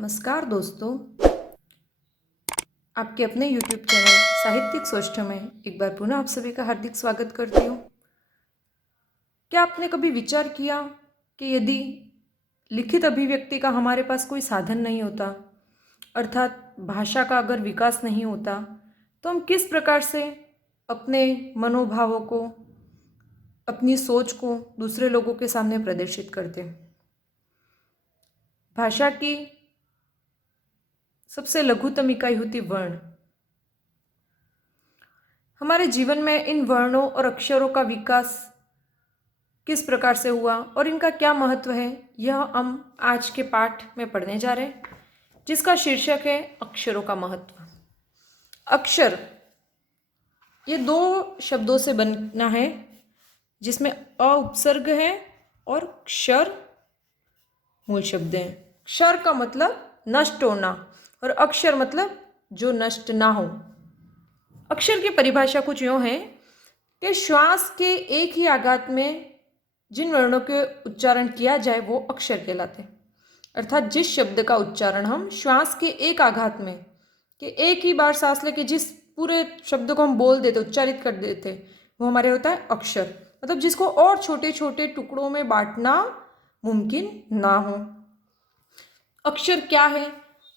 नमस्कार दोस्तों, आपके अपने YouTube चैनल साहित्यिक सोष्ठ में एक बार पुनः आप सभी का हार्दिक स्वागत करती हूँ। क्या आपने कभी विचार किया कि यदि लिखित अभिव्यक्ति का हमारे पास कोई साधन नहीं होता, अर्थात भाषा का अगर विकास नहीं होता, तो हम किस प्रकार से अपने मनोभावों को, अपनी सोच को दूसरे लोगों के सामने प्रदर्शित करते? भाषा की सबसे लघुतम इकाई होती वर्ण। हमारे जीवन में इन वर्णों और अक्षरों का विकास किस प्रकार से हुआ और इनका क्या महत्व है, यह हम आज के पाठ में पढ़ने जा रहे हैं, जिसका शीर्षक है अक्षरों का महत्व। अक्षर ये दो शब्दों से बना है, जिसमें अ उपसर्ग है और क्षर मूल शब्द है। क्षर का मतलब नष्ट होना और अक्षर मतलब जो नष्ट ना हो। अक्षर की परिभाषा कुछ यूँ है कि श्वास के एक ही आघात में जिन वर्णों के उच्चारण किया जाए वो अक्षर कहलाते हैं। अर्थात जिस शब्द का उच्चारण हम श्वास के एक आघात में, कि एक ही बार सांस लेके जिस पूरे शब्द को हम बोल देते, उच्चारित कर देते, वो हमारे होता है अक्षर। मतलब जिसको और छोटे छोटे टुकड़ों में बांटना मुमकिन ना हो। अक्षर क्या है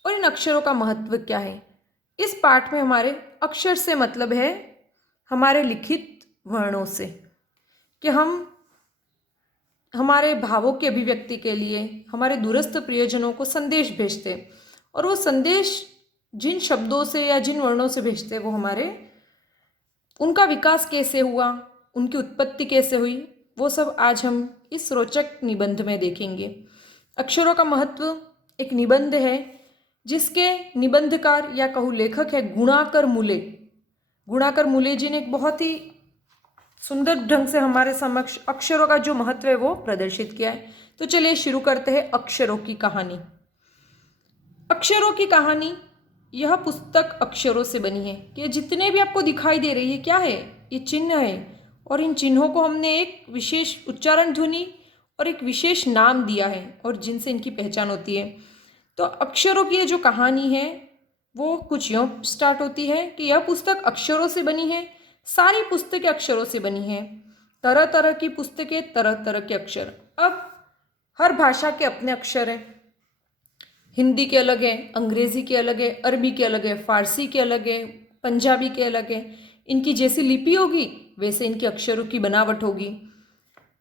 और इन अक्षरों का महत्व क्या है, इस पाठ में हमारे अक्षर से मतलब है हमारे लिखित वर्णों से, कि हम हमारे भावों की अभिव्यक्ति के लिए हमारे दूरस्थ प्रियजनों को संदेश भेजते, और वो संदेश जिन शब्दों से या जिन वर्णों से भेजते वो हमारे, उनका विकास कैसे हुआ, उनकी उत्पत्ति कैसे हुई, वो सब आज हम इस रोचक निबंध में देखेंगे। अक्षरों का महत्व एक निबंध है जिसके निबंधकार या कहूँ लेखक है गुणाकर मूले। गुणाकर मूले जी ने एक बहुत ही सुंदर ढंग से हमारे समक्ष अक्षरों का जो महत्व है वो प्रदर्शित किया है। तो चलिए शुरू करते हैं अक्षरों की कहानी। अक्षरों की कहानी, यह पुस्तक अक्षरों से बनी है कि जितने भी आपको दिखाई दे रही है क्या है, ये चिन्ह है, और इन चिन्हों को हमने एक विशेष उच्चारण ध्वनि और एक विशेष नाम दिया है और जिनसे इनकी पहचान होती है। तो अक्षरों की ये जो कहानी है वो कुछ यूँ स्टार्ट होती है कि यह पुस्तक अक्षरों से बनी है। सारी पुस्तकें अक्षरों से बनी हैं। तरह तरह की पुस्तकें, तरह तरह के अक्षर। अब हर भाषा के अपने अक्षर हैं। हिंदी के अलग है, अंग्रेजी के अलग है, अरबी के अलग है, फारसी के अलग है, पंजाबी के अलग है। इनकी जैसी लिपि होगी वैसे इनके अक्षरों की बनावट होगी।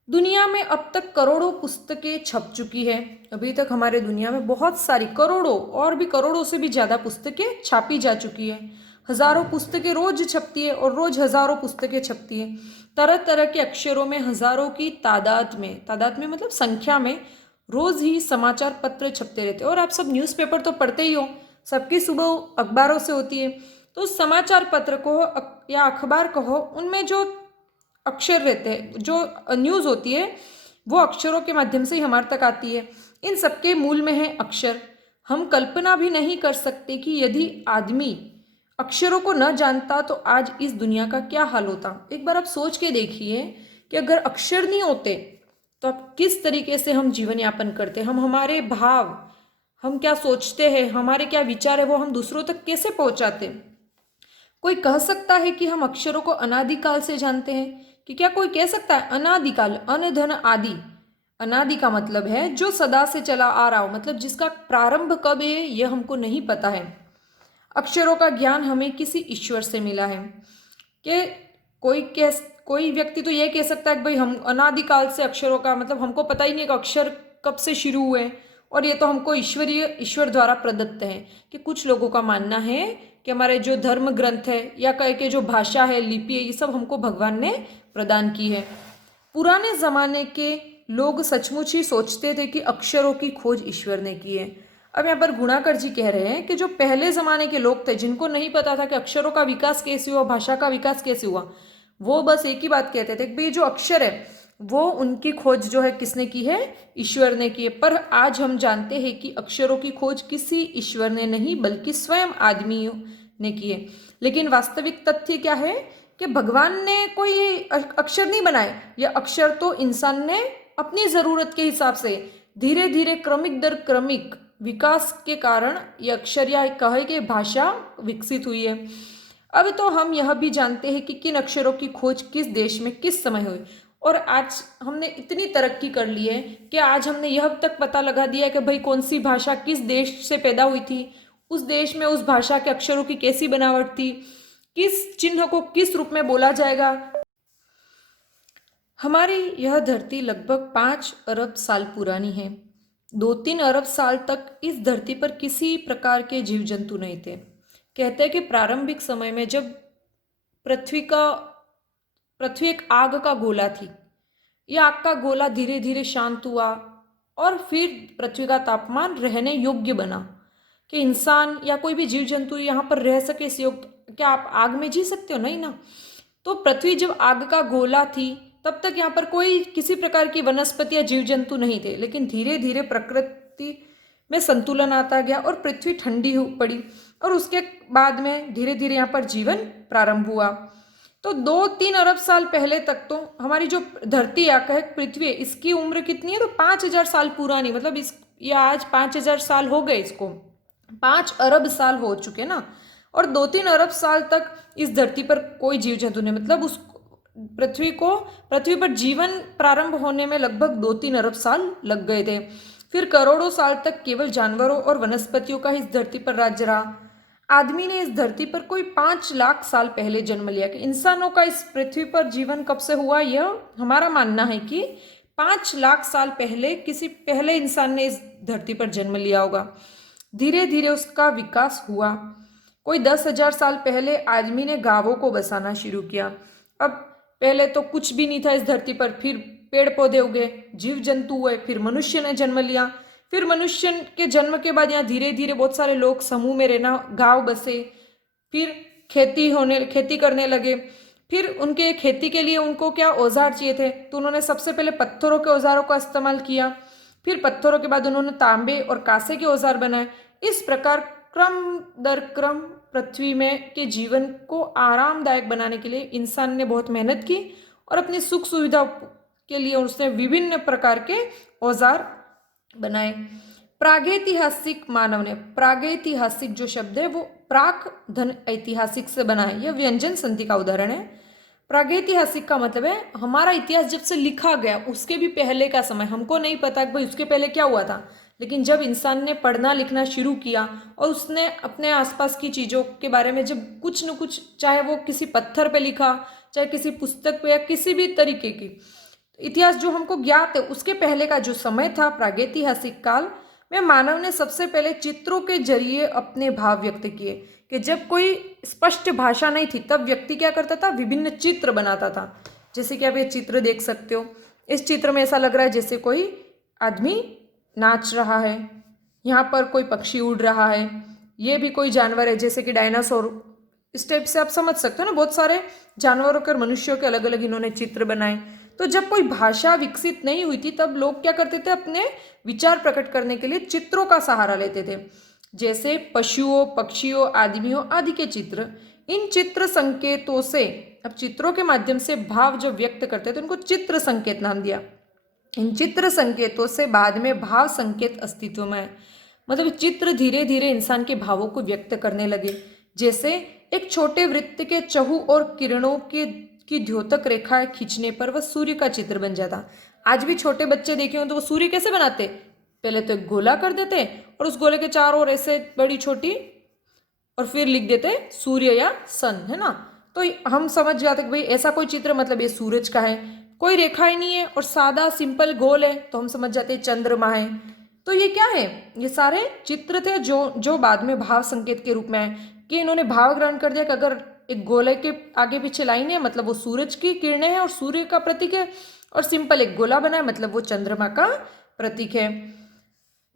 दुनिया में अब तक करोड़ों पुस्तकें छप चुकी है। अभी तक हमारे दुनिया में बहुत सारी, करोड़ों और भी करोड़ों से भी ज़्यादा पुस्तकें छापी जा चुकी है। हजारों पुस्तकें रोज छपती है और रोज हजारों पुस्तकें छपती है। तरह तरह के अक्षरों में हजारों की तादाद में मतलब संख्या में रोज ही समाचार पत्र छपते रहते हैं। और आप सब न्यूज़पेपर तो पढ़ते ही हो, सबकी सुबह अखबारों से होती है। तो समाचार पत्र को या अखबार कहो, उनमें जो अक्षर रहते हैं, जो न्यूज़ होती है, वो अक्षरों के माध्यम से ही हमारे तक आती है। इन सबके मूल में है अक्षर। हम कल्पना भी नहीं कर सकते कि यदि आदमी अक्षरों को न जानता तो आज इस दुनिया का क्या हाल होता। एक बार आप सोच के देखिए कि अगर अक्षर नहीं होते तो आप किस तरीके से हम जीवन यापन करते, हम हमारे भाव, हम क्या सोचते हैं, हमारे क्या विचार है, वो हम दूसरों तक कैसे पहुंचाते। कोई कह सकता है कि हम अक्षरों को अनादिकाल से जानते हैं, कि क्या कोई कह सकता है अनादिकाल, अन धन आदि। अनादि का मतलब है जो सदा से चला आ रहा हो, मतलब जिसका प्रारंभ कब है यह हमको नहीं पता है। अक्षरों का ज्ञान हमें किसी ईश्वर से मिला है। कि कोई व्यक्ति तो यह कह सकता है कि भाई हम अनादिकाल से अक्षरों का मतलब हमको पता ही नहीं कि अक्षर कब से शुरू हुए, और ये तो हमको ईश्वर द्वारा प्रदत्त है। कि कुछ लोगों का मानना है कि हमारे जो धर्म ग्रंथ है या कह के जो भाषा है, लिपि है, ये सब हमको भगवान ने प्रदान की है। पुराने जमाने के लोग सचमुच ही सोचते थे कि अक्षरों की खोज ईश्वर ने की है। अब यहाँ पर गुणाकर जी कह रहे हैं कि जो पहले ज़माने के लोग थे, जिनको नहीं पता था कि अक्षरों का विकास कैसे हुआ, भाषा का विकास कैसे हुआ, वो बस एक ही बात कहते थे कि भाई जो अक्षर है वो उनकी खोज जो है किसने की है, ईश्वर ने की है। पर आज हम जानते हैं कि अक्षरों की खोज किसी ईश्वर ने नहीं बल्कि स्वयं आदमियों ने की है। लेकिन वास्तविक तथ्य क्या है कि भगवान ने कोई अक्षर नहीं बनाए। यह अक्षर तो इंसान ने अपनी ज़रूरत के हिसाब से धीरे धीरे क्रमिक दर क्रमिक विकास के कारण ये अक्षर या कहे कि भाषा विकसित हुई है। अब तो हम यह भी जानते हैं कि किन अक्षरों की खोज किस देश में किस समय हुई, और आज हमने इतनी तरक्की कर ली है कि आज हमने यह तक पता लगा दिया है कि भाई कौन सी भाषा किस देश से पैदा हुई थी, उस देश में उस भाषा के अक्षरों की कैसी बनावट थी, किस चिन्ह को किस रूप में बोला जाएगा। हमारी यह धरती लगभग 5 अरब साल पुरानी है। 2-3 अरब साल तक इस धरती पर किसी प्रकार के जीव जंतु नहीं थे। कहते हैं कि प्रारंभिक समय में जब पृथ्वी एक आग का गोला थी, यह आग का गोला धीरे धीरे शांत हुआ और फिर पृथ्वी का तापमान रहने योग्य बना कि इंसान या कोई भी जीव जंतु यहाँ पर रह सके इस योग्य। क्या आप आग में जी सकते हो? नहीं ना। तो पृथ्वी जब आग का गोला थी तब तक यहाँ पर कोई किसी प्रकार की वनस्पति या जीव जंतु नहीं थे, लेकिन धीरे धीरे प्रकृति में संतुलन आता गया और पृथ्वी ठंडी पड़ी, और उसके बाद में धीरे धीरे यहाँ पर जीवन प्रारंभ हुआ। तो 2-3 अरब साल पहले तक तो हमारी जो धरती या कहे पृथ्वी है, इसकी उम्र कितनी है? तो 5,000 साल पुरानी, मतलब ये आज 5,000 साल हो गए, इसको 5 अरब साल हो चुके ना। और 2-3 अरब साल तक इस धरती पर कोई जीव जंतु नहीं, मतलब उस पृथ्वी पर जीवन प्रारंभ होने में लगभग 2-3 अरब साल लग गए थे। फिर करोड़ों साल तक केवल जानवरों और वनस्पतियों का इस धरती पर राज्य रहा। आदमी ने इस धरती पर कोई 5 लाख साल पहले जन्म लिया। कि इंसानों का इस पृथ्वी पर जीवन कब से हुआ, यह हमारा मानना है कि 5 लाख साल पहले किसी पहले इंसान ने इस धरती पर जन्म लिया होगा। धीरे धीरे उसका विकास हुआ। कोई 10,000 साल पहले आदमी ने गांवों को बसाना शुरू किया। अब पहले तो कुछ भी नहीं था इस धरती पर, फिर पेड़ पौधे उगे, जीव जंतु हुए, फिर मनुष्य ने जन्म लिया। फिर मनुष्य के जन्म के बाद यहाँ धीरे धीरे बहुत सारे लोग समूह में रहना, गांव बसे, फिर खेती करने लगे। फिर उनके खेती के लिए उनको क्या औजार चाहिए थे, तो उन्होंने सबसे पहले पत्थरों के औजारों का इस्तेमाल किया। फिर पत्थरों के बाद उन्होंने तांबे और कांसे के औजार बनाए। इस प्रकार क्रम दर क्रम पृथ्वी में के जीवन को आरामदायक बनाने के लिए इंसान ने बहुत मेहनत की और अपनी सुख सुविधा के लिए उसने विभिन्न प्रकार के औजार बनाए। प्रागैतिहासिक मानव ने, प्रागैतिहासिक जो शब्द है वो प्राक धन ऐतिहासिक से बना है। यह व्यंजन संधि का उदाहरण है। प्रागैतिहासिक का मतलब है हमारा इतिहास जब से लिखा गया उसके भी पहले का समय, हमको नहीं पता कि भाई उसके पहले क्या हुआ था, लेकिन जब इंसान ने पढ़ना लिखना शुरू किया और उसने अपने आसपास की चीज़ों के बारे में जब कुछ न कुछ, चाहे वो किसी पत्थर पे लिखा, चाहे किसी पुस्तक पे, या किसी भी तरीके की इतिहास जो हमको ज्ञात है, उसके पहले का जो समय था प्रागैतिहासिक काल में, मानव ने सबसे पहले चित्रों के जरिए अपने भाव व्यक्त किए। कि जब कोई स्पष्ट भाषा नहीं थी तब व्यक्ति क्या करता था, विभिन्न चित्र बनाता था। जैसे कि आप ये चित्र देख सकते हो, इस चित्र में ऐसा लग रहा है जैसे कोई आदमी नाच रहा है, यहाँ पर कोई पक्षी उड़ रहा है, ये भी कोई जानवर है जैसे कि डायनासोर। इस टाइप से आप समझ सकते हो ना, बहुत सारे जानवरों के और मनुष्यों के अलग अलग इन्होंने चित्र बनाए। तो जब कोई भाषा विकसित नहीं हुई थी तब लोग क्या करते थे, अपने विचार प्रकट करने के लिए चित्रों का सहारा लेते थे, जैसे पशुओं, पक्षियों, आदमियों आदि के चित्र। इन चित्र संकेतों से, अब चित्रों के माध्यम से भाव जो व्यक्त करते थे उनको चित्र संकेत नाम दिया। इन चित्र संकेतों से बाद में भाव संकेत अस्तित्व में आए। मतलब चित्र धीरे धीरे इंसान के भावों को व्यक्त करने लगे। जैसे एक छोटे वृत्त के चहु और किरणों की द्योतक रेखाएं खींचने पर वह सूर्य का चित्र बन जाता। आज भी छोटे बच्चे देखे हो तो वो सूर्य कैसे बनाते, पहले तो एक गोला कर देते और उस गोले के चारों ओर ऐसे बड़ी छोटी, और फिर लिख देते सूर्य या सन, है ना। तो हम समझ जाते कि भाई ऐसा कोई चित्र, मतलब ये सूरज का है, कोई रेखाएं नहीं है और सादा सिंपल गोल है, तो हम समझ जाते हैं चंद्रमा है। तो ये क्या है, ये सारे चित्र थे जो बाद में भाव संकेत के रूप में आए। कि इन्होंने भाव ग्रहण कर दिया कि अगर एक गोले के आगे पीछे लाइन है मतलब वो सूरज की किरणें हैं और सूर्य का प्रतीक है, और सिंपल एक गोला बना है मतलब वो चंद्रमा का प्रतीक है।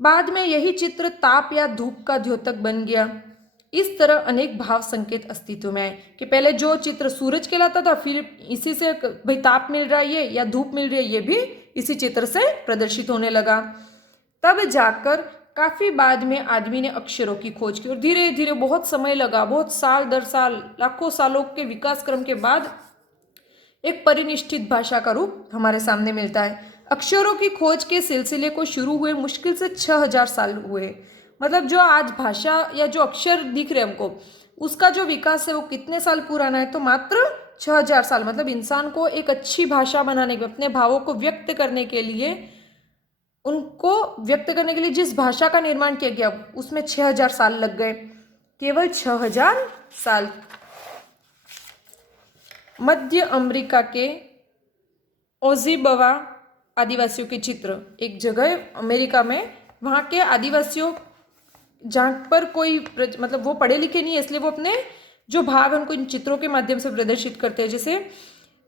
बाद में यही चित्र ताप या धूप का द्योतक बन गया। इस तरह अनेक भाव संकेत अस्तित्व में आए। कि पहले जो चित्र सूरज कहलाता था, फिर इसी से भाई ताप मिल रहा है ये या धूप मिल रही है, ये भी इसी चित्र से प्रदर्शित होने लगा। तब जाकर काफी बाद में आदमी ने अक्षरों की खोज की और धीरे धीरे बहुत समय लगा, बहुत साल दर साल, लाखों सालों के विकास क्रम के बाद एक परिनिष्ठित भाषा का रूप हमारे सामने मिलता है। अक्षरों की खोज के सिलसिले को शुरू हुए मुश्किल से 6,000 साल हुए। मतलब जो आज भाषा या जो अक्षर दिख रहे हमको, उसका जो विकास है वो कितने साल पुराना है, तो मात्र 6000 साल। मतलब इंसान को एक अच्छी भाषा बनाने के, अपने भावों को व्यक्त करने के लिए, उनको व्यक्त करने के लिए जिस भाषा का निर्माण किया गया उसमें 6000 साल लग गए, केवल 6000 साल। मध्य अमेरिका के ओजिबवा आदिवासियों के चित्र, एक जगह अमेरिका में, वहाँ के आदिवासियों जहाँ पर कोई मतलब वो पढ़े लिखे नहीं है, इसलिए वो अपने जो भाव है उनको इन चित्रों के माध्यम से प्रदर्शित करते हैं। जैसे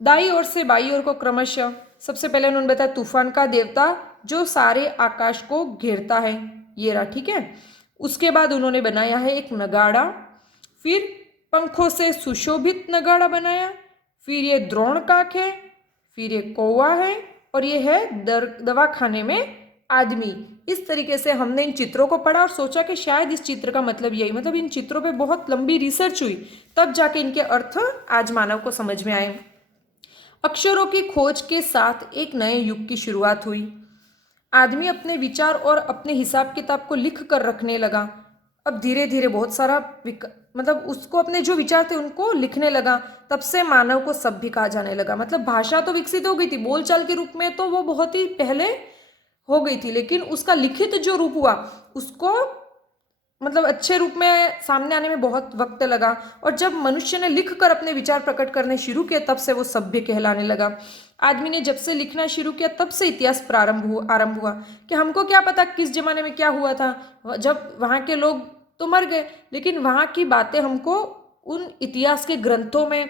दाई ओर से बाई ओर को क्रमशः, सबसे पहले उन्होंने बताया तूफान का देवता जो सारे आकाश को घेरता है, ये रहा, ठीक है। उसके बाद उन्होंने बनाया है एक नगाड़ा, फिर पंखों से सुशोभित नगाड़ा बनाया, फिर ये द्रोणकाक है, फिर ये कौवा है, और ये है दवाखाने में आदमी। इस तरीके से हमने इन चित्रों को पढ़ा और सोचा कि शायद इस चित्र का मतलब यही, मतलब इन चित्रों पे बहुत लंबी रिसर्च हुई, तब जाके इनके अर्थ आज मानव को समझ में आए। अक्षरों की खोज के साथ एक नए युग की शुरुआत हुई। आदमी अपने विचार और अपने हिसाब किताब को लिख कर रखने लगा। अब धीरे धीरे बहुत सारा मतलब उसको अपने जो विचार थे उनको लिखने लगा। तब से मानव को सभ्य कहा जाने लगा। मतलब भाषा तो विकसित हो गई थी, बोलचाल के रूप में तो वो बहुत ही पहले हो गई थी, लेकिन उसका लिखित जो रूप हुआ उसको मतलब अच्छे रूप में सामने आने में बहुत वक्त लगा। और जब मनुष्य ने लिख कर अपने विचार प्रकट करने शुरू किए तब से वो सभ्य कहलाने लगा। आदमी ने जब से लिखना शुरू किया तब से इतिहास आरंभ हुआ कि हमको क्या पता किस जमाने में क्या हुआ था, जब वहाँ के लोग तो मर गए, लेकिन वहाँ की बातें हमको उन इतिहास के ग्रंथों में,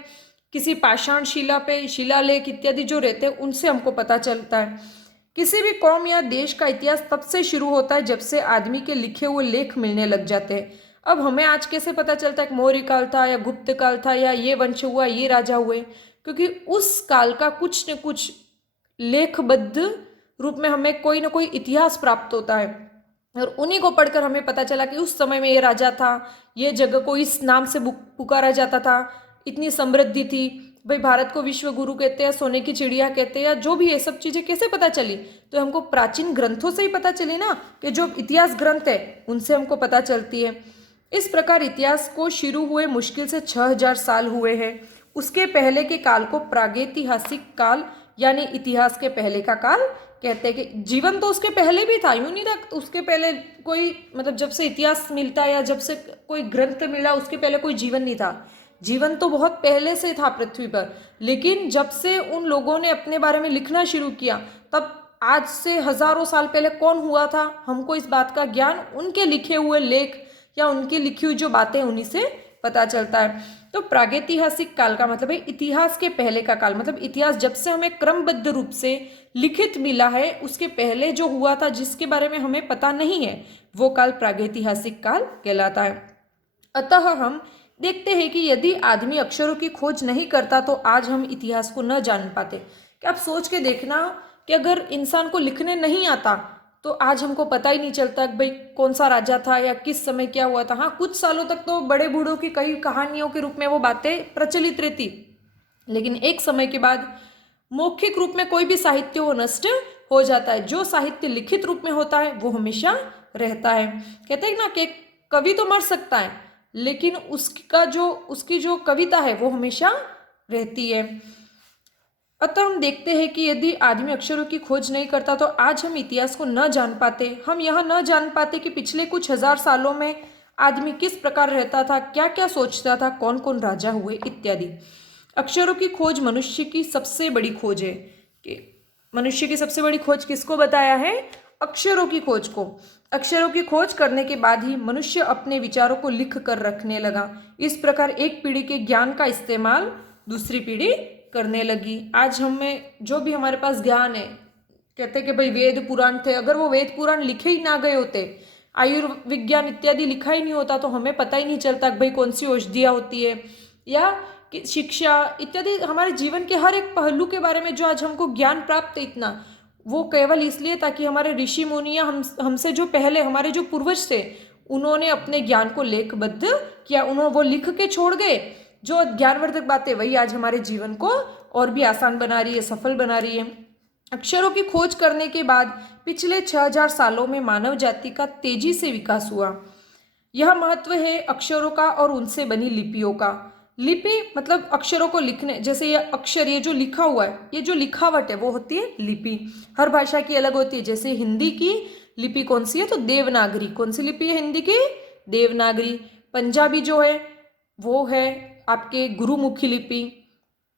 किसी पाषाण शिला पे शिलालेख इत्यादि जो रहते हैं उनसे हमको पता चलता है। किसी भी कौम या देश का इतिहास तब से शुरू होता है जब से आदमी के लिखे हुए लेख मिलने लग जाते हैं। अब हमें आज कैसे पता चलता है कि मौर्य काल था या गुप्त काल था या ये वंश हुआ, ये राजा हुए, क्योंकि उस काल का कुछ न कुछ लेखबद्ध रूप में हमें कोई ना कोई इतिहास प्राप्त होता है, और उन्हीं को पढ़कर हमें पता चला कि उस समय में ये राजा था, ये जगह को इस नाम से पुकारा जाता था, इतनी समृद्धि थी, भाई भारत को विश्व गुरु कहते हैं, सोने की चिड़िया कहते हैं, या जो भी ये सब चीज़ें कैसे पता चली, तो हमको प्राचीन ग्रंथों से ही पता चली ना, कि जो इतिहास ग्रंथ है उनसे हमको पता चलती है। इस प्रकार इतिहास को शुरू हुए मुश्किल से 6000 साल हुए हैं। उसके पहले के काल को प्रागैतिहासिक काल यानी इतिहास के पहले का काल कहते हैं। कि जीवन तो उसके पहले भी था, यूं नहीं था उसके पहले कोई, मतलब जब से इतिहास मिलता है या जब से कोई ग्रंथ मिला उसके पहले कोई जीवन नहीं था। जीवन तो बहुत पहले से था पृथ्वी पर, लेकिन जब से उन लोगों ने अपने बारे में लिखना शुरू किया तब आज से हजारों साल पहले कौन हुआ था, हमको इस बात का ज्ञान उनके लिखे हुए लेख या उनकी लिखी हुई जो बातें उन्हीं से पता चलता है। तो प्रागैतिहासिक काल का मतलब है इतिहास के पहले का काल, मतलब इतिहास जब से हमें क्रमबद्ध रूप से लिखित मिला है उसके पहले जो हुआ था जिसके बारे में हमें पता नहीं है वो काल प्रागैतिहासिक काल कहलाता है। अतः हम देखते हैं कि यदि आदमी अक्षरों की खोज नहीं करता तो आज हम इतिहास को न जान पाते। कि आप सोच के देखना कि अगर इंसान को लिखने नहीं आता तो आज हमको पता ही नहीं चलता कि भाई कौन सा राजा था या किस समय क्या हुआ था। हाँ, कुछ सालों तक तो बड़े बूढ़ों की कई कहानियों के रूप में वो बातें प्रचलित रहती, लेकिन एक समय के बाद मौखिक रूप में कोई भी साहित्य वो नष्ट हो जाता है। जो साहित्य लिखित रूप में होता है वो हमेशा रहता है। कहते हैं ना कि कवि तो मर सकता है लेकिन उसकी जो कविता है वो हमेशा रहती है। अतः हम देखते हैं कि यदि आदमी अक्षरों की खोज नहीं करता तो आज हम इतिहास को न जान पाते। हम यह न जान पाते कि पिछले कुछ हजार सालों में आदमी किस प्रकार रहता था, क्या क्या सोचता था, कौन कौन राजा हुए इत्यादि। अक्षरों की खोज मनुष्य की सबसे बड़ी खोज है। कि मनुष्य की सबसे बड़ी खोज किसको बताया है? अक्षरों की खोज को। अक्षरों की खोज करने के बाद ही मनुष्य अपने विचारों को लिख कर रखने लगा। इस प्रकार एक पीढ़ी के ज्ञान का इस्तेमाल दूसरी पीढ़ी करने लगी। आज हमें जो भी हमारे पास ज्ञान है, कहते कि भाई वेद पुराण थे, अगर वो वेद पुराण लिखे ही ना गए होते, आयुर्विज्ञान इत्यादि लिखा ही नहीं होता तो हमें पता ही नहीं चलता कि भाई कौन सी औषधियाँ होती है या शिक्षा इत्यादि हमारे जीवन के हर एक पहलू के बारे में जो आज हमको ज्ञान प्राप्त है इतना, वो केवल इसलिए ताकि हमारे ऋषि मुनियाँ हमसे जो पहले हमारे जो पूर्वज थे उन्होंने अपने ज्ञान को लेखबद्ध किया, उन्होंने वो लिख के छोड़ गए। जो ज्ञानवर्धक बातें वही आज हमारे जीवन को और भी आसान बना रही है, सफल बना रही है। अक्षरों की खोज करने के बाद पिछले 6000 सालों में मानव जाति का तेजी से विकास हुआ। यह महत्व है अक्षरों का और उनसे बनी लिपियों का। लिपि मतलब अक्षरों को लिखने, जैसे ये अक्षर, ये जो लिखा हुआ है, ये जो लिखावट है वो होती है लिपि। हर भाषा की अलग होती है। जैसे हिंदी की लिपि कौन सी है, तो देवनागरी। कौन सी लिपि है हिंदी की? देवनागरी। पंजाबी जो है वो है आपके गुरुमुखी लिपि।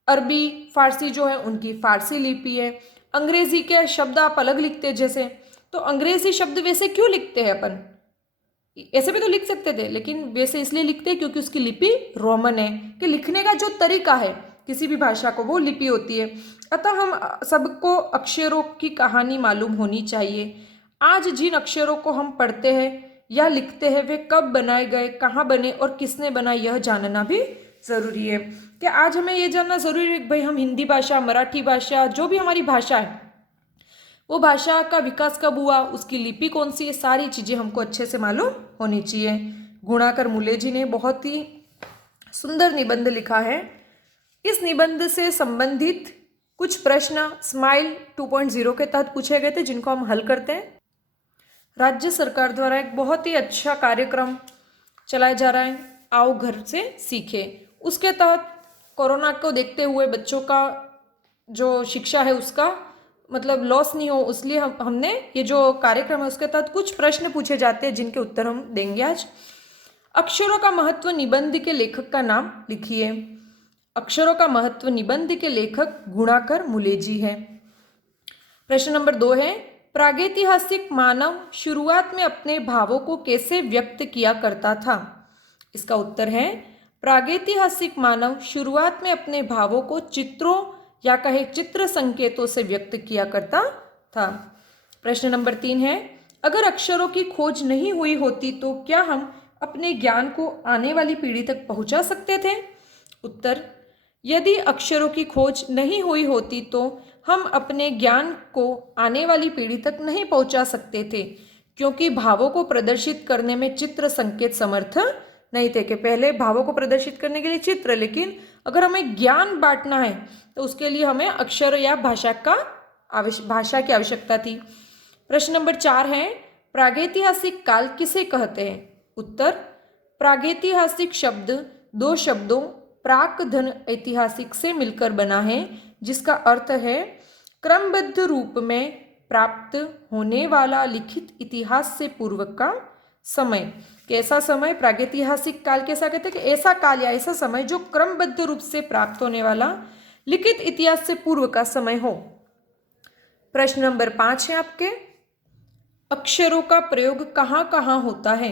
अरबी फारसी जो है उनकी फारसी लिपि है। अंग्रेजी के शब्द आप अलग लिखते हैं, जैसे तो अंग्रेजी शब्द वैसे क्यों लिखते हैं अपन? ऐसे भी तो लिख सकते थे, लेकिन वैसे इसलिए लिखते हैं क्योंकि उसकी लिपि रोमन है, कि लिखने का जो तरीका है किसी भी भाषा को वो लिपि होती है। अतः हम सबको अक्षरों की कहानी मालूम होनी चाहिए। आज जिन अक्षरों को हम पढ़ते हैं या लिखते हैं वे कब बनाए गए, कहाँ बने और किसने बनाए, यह जानना भी ज़रूरी है। कि आज हमें यह जानना ज़रूरी है कि भाई हम हिंदी भाषा, मराठी भाषा, जो भी हमारी भाषा है वो भाषा का विकास कब हुआ, उसकी लिपि कौन सी है, सारी चीज़ें हमको अच्छे से मालूम होनी चाहिए। गुणाकर मुले जी ने बहुत ही सुंदर निबंध लिखा है। इस निबंध से संबंधित कुछ प्रश्न स्माइल 2.0 के तहत पूछे गए थे, जिनको हम हल करते हैं। राज्य सरकार द्वारा एक बहुत ही अच्छा कार्यक्रम चलाया जा रहा है, आओ घर से सीखे। उसके तहत कोरोना को देखते हुए बच्चों का जो शिक्षा है उसका मतलब लॉस नहीं हो, इसलिए हमने ये जो कार्यक्रम है उसके तहत कुछ प्रश्न पूछे जाते हैं जिनके उत्तर हम देंगे आज। अक्षरों का महत्व निबंध के लेखक का नाम लिखिए। अक्षरों का महत्व निबंध के लेखक गुणाकर मुले जी हैं। प्रश्न नंबर 2 है, प्रागैतिहासिक मानव शुरुआत में अपने भावों को कैसे व्यक्त किया करता था? इसका उत्तर है, प्रागैतिहासिक मानव शुरुआत में अपने भावों को चित्रों या कहे चित्र संकेतों से व्यक्त किया करता था। प्रश्न नंबर 3 है, अगर अक्षरों की खोज नहीं हुई होती तो क्या हम अपने ज्ञान को आने वाली पीढ़ी तक पहुंचा सकते थे? उत्तर, यदि अक्षरों की खोज नहीं हुई होती तो हम अपने ज्ञान को आने वाली पीढ़ी तक नहीं पहुंचा सकते थे, क्योंकि भावों को प्रदर्शित करने में चित्र संकेत समर्थ नहीं थे। कि पहले भावों को प्रदर्शित करने के लिए चित्र, लेकिन अगर हमें ज्ञान बांटना है तो उसके लिए हमें अक्षर या भाषा की आवश्यकता थी। प्रश्न नंबर 4 है, प्रागैतिहासिक काल किसे कहते हैं? उत्तर, प्रागैतिहासिक शब्द 2 शब्दों प्राक धन ऐतिहासिक से मिलकर बना है, जिसका अर्थ है क्रमबद्ध रूप में प्राप्त होने वाला लिखित इतिहास से पूर्व का समय। कैसा समय? प्रागैतिहासिक काल कैसा कहते हैं? कि ऐसा काल या ऐसा समय जो क्रमबद्ध रूप से प्राप्त होने वाला लिखित इतिहास से पूर्व का समय हो। प्रश्न नंबर 5 है आपके, अक्षरों का प्रयोग कहाँ कहाँ होता है?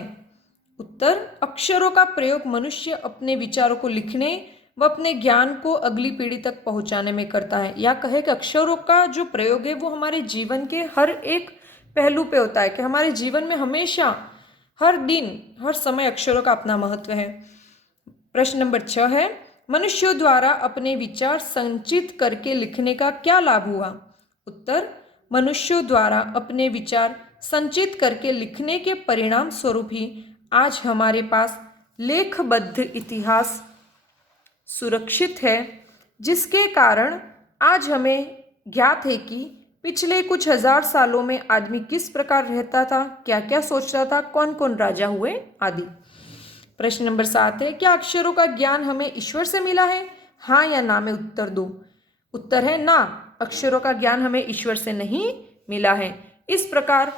उत्तर, अक्षरों का प्रयोग मनुष्य अपने विचारों को लिखने व अपने ज्ञान को अगली पीढ़ी तक पहुंचाने में करता है। या कहे कि अक्षरों का जो प्रयोग है वो हमारे जीवन के हर एक पहलू पे होता है, कि हमारे जीवन में हमेशा हर दिन हर समय अक्षरों का अपना महत्व है। प्रश्न नंबर 6 है, मनुष्यों द्वारा अपने विचार संचित करके लिखने का क्या लाभ हुआ? उत्तर, मनुष्यों द्वारा अपने विचार संचित करके लिखने के परिणाम स्वरूप ही आज हमारे पास लेखबद्ध इतिहास सुरक्षित है, जिसके कारण आज हमें ज्ञात है कि पिछले कुछ हजार सालों में आदमी किस प्रकार रहता था, क्या क्या सोचता था, कौन कौन राजा हुए आदि। प्रश्न नंबर 7 है, क्या अक्षरों का ज्ञान हमें ईश्वर से मिला है? हाँ या ना में उत्तर दो। उत्तर है ना, अक्षरों का ज्ञान हमें ईश्वर से नहीं मिला है। इस प्रकार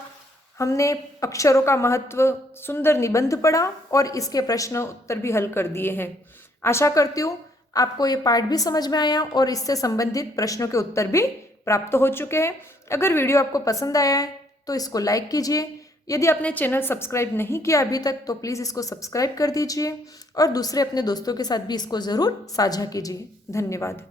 हमने अक्षरों का महत्व सुंदर निबंध पढ़ा और इसके प्रश्न उत्तर भी हल कर दिए हैं। आशा करती हूँ आपको ये पाठ भी समझ में आया और इससे संबंधित प्रश्नों के उत्तर भी प्राप्त हो चुके हैं। अगर वीडियो आपको पसंद आया है तो इसको लाइक कीजिए। यदि आपने चैनल सब्सक्राइब नहीं किया अभी तक तो प्लीज़ इसको सब्सक्राइब कर दीजिए और दूसरे अपने दोस्तों के साथ भी इसको ज़रूर साझा कीजिए। धन्यवाद।